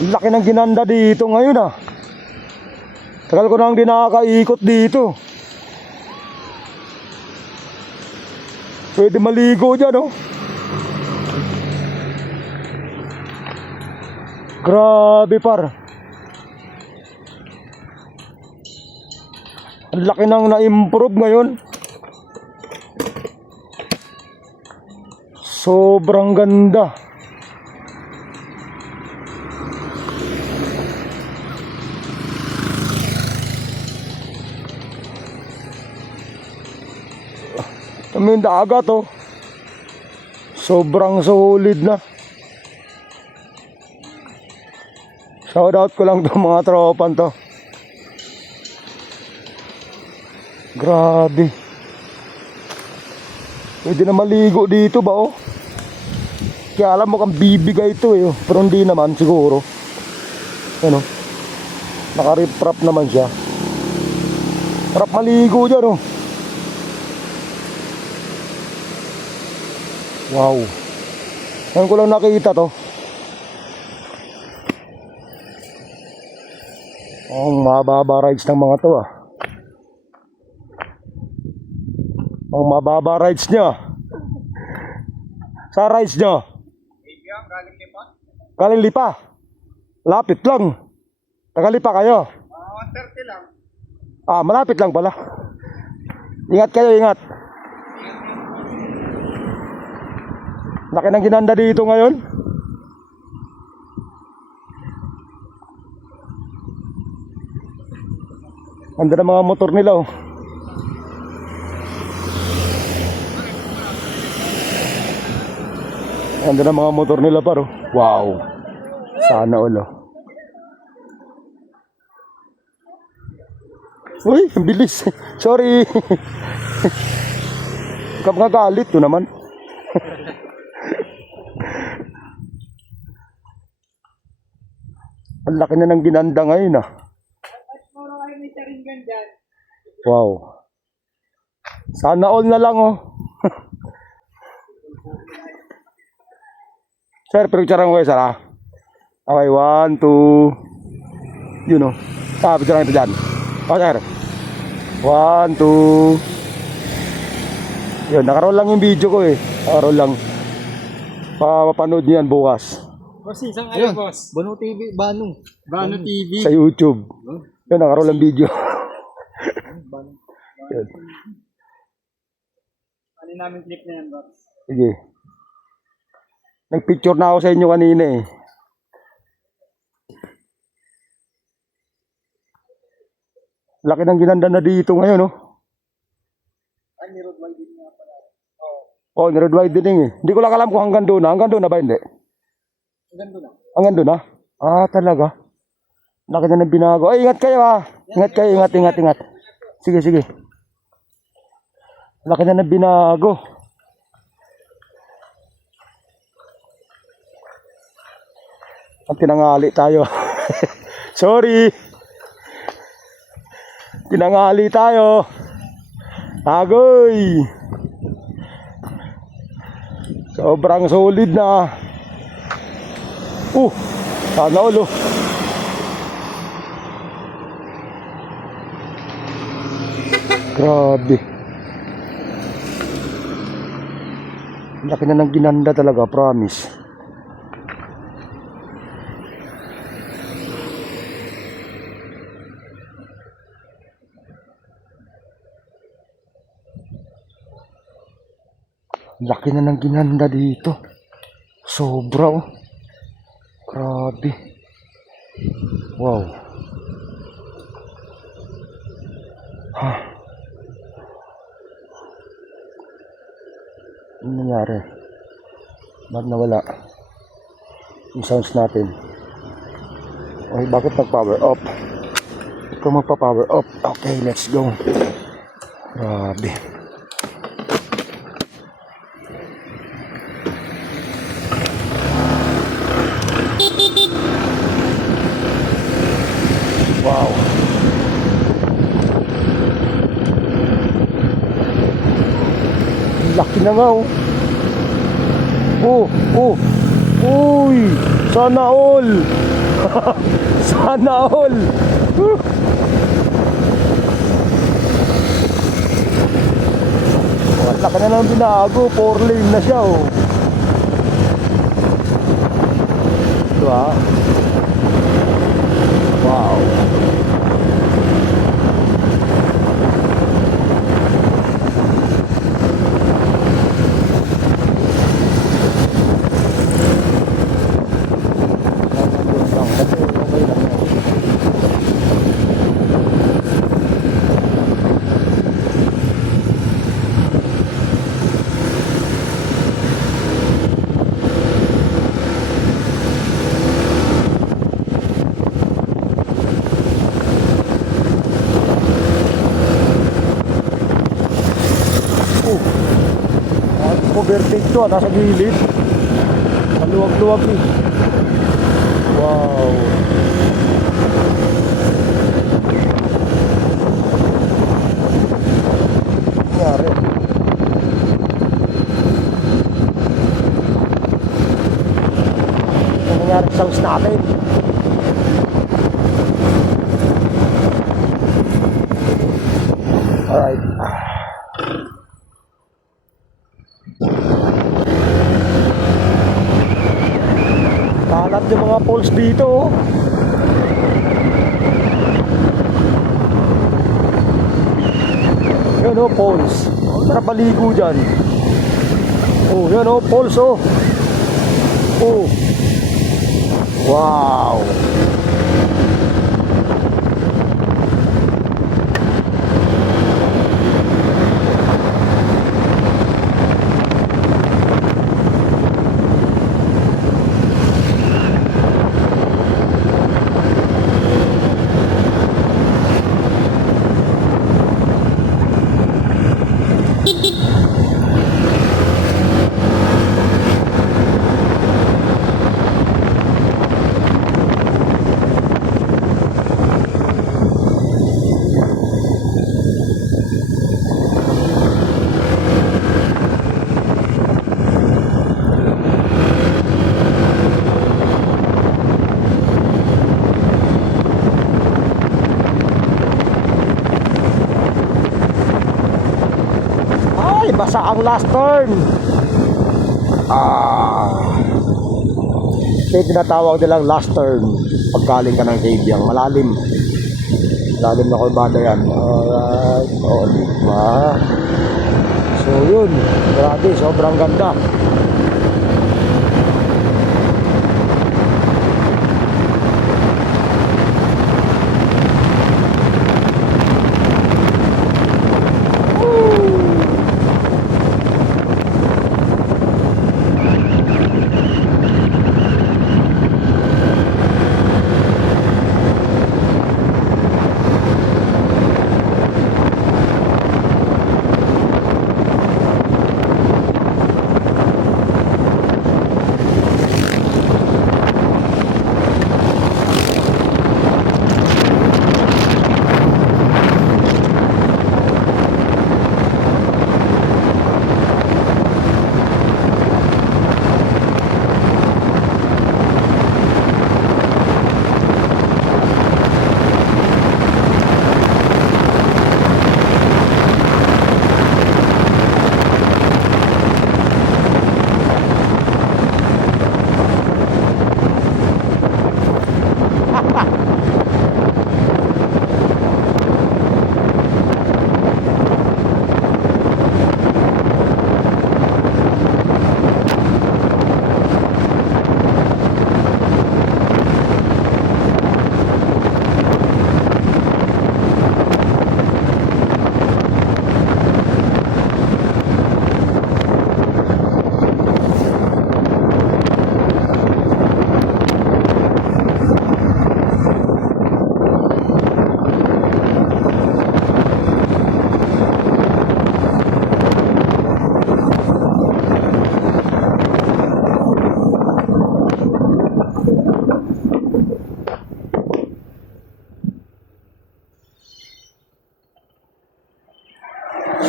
Laki ng ginanda dito ngayon ah. Tagal ko nang di nakakaikot dito. Pwede maligo dyan oh. Grabe par. Ang laki nang na-improve ngayon. Sobrang ganda. May dagat oh. Sobrang solid na. Shoutout ko lang to mga tropan to. Grabe. Pwede na maligo dito ba oh. Kaya alam mo kang bibigay ito eh oh. Pero hindi naman siguro. Ano? Naka-rip-rap naman siya. Sarap maligo dyan oh. Wow. Ngayon ko lang nakita to. Ang mababa rides ng mga to ah. Ang mababa rides niya. Sa rides niya? Galing Lipa. Galing Lipa. Lapit lang. Taga-Lipa kayo? 130 lang. Ah, malapit lang pala. Ingat kayo, ingat. Laki ng ginanda dito ngayon. Ganda ng mga motor nila oh. Ganda ng mga motor nila paro. Wow. Sana all oh. Uy, ang bilis. Sorry. Ikaw nga galit to naman. Ang laki na ng ginanda ngayon ah. Wow. Sana all na lang oh. Sir, picturean ko kayo sir ah. Okay, 1, 2. Yun oh. Ah, picturean ito dyan. Okay sir. 1, 2. Yun, nakaroon lang yung video ko eh. Nakaroon lang. Papanood niyo yan bukas. Boss, isang ayaw, boss. Bano TV, Bano. Bano TV. Sa YouTube. Yun, nakaroon lang video. Yun. Ano namin clip na yan, boss? Sige. Nagpicture na ako sa inyo kanina eh. Laki ng ginanda na dito ngayon oh. Ay, ni-road widening nga pala. Oh, ni-road widening eh. Hindi ko lang alam kung hanggang doon na. Hanggang doon na ba hindi? Hanggang doon na. Hanggang doon na? Ah, talaga. Laki na ng binago. Ay, ingat kayo ha. Ingat kayo, ingat. Sige, sige. Laki na ng binago. At tinangali tayo. Sorry. Tinangali tayo. Agoy. Sobrang solid na. Sana ulo. Grabe. Laki na ng ginanda talaga, promise. Laki na ng ginanda dito. Sobra oh. Grabe. Wow. Ha. Ano nangyari? Bakit nawala yung sounds natin? Okay, bakit nag-power off? Ikaw magpa-power off. Okay, let's go. Grabe. Wow. Laki na nga oh. Uy, sana all. Sana all. Wala ka na lang binago. 4 lane na siya oh. Diba? Wow. Overtake to, nasa gilid. Maluwag-luwag eh. Wow. Nangyari. Ano nangyari sa house natin? Alright. Kalat yung mga poles dito oh. Yan oh, poles. Sarap baligo dyan. Oh, yan oh, poles oh. Oh. Wow. Basa ang last turn. Ito yung tinatawag nilang last turn. Pagkaling ka ng Kabyang, malalim. Malalim na kurbada yan. Alright. O, diba? So yun, grabe, sobrang ganda.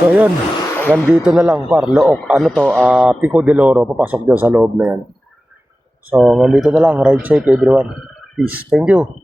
So yun, hanggang dito na lang par, Look, ano to, Pico de Loro, papasok dyan sa loob na yan. So hanggang dito na lang, ride safe everyone. Peace. Thank you.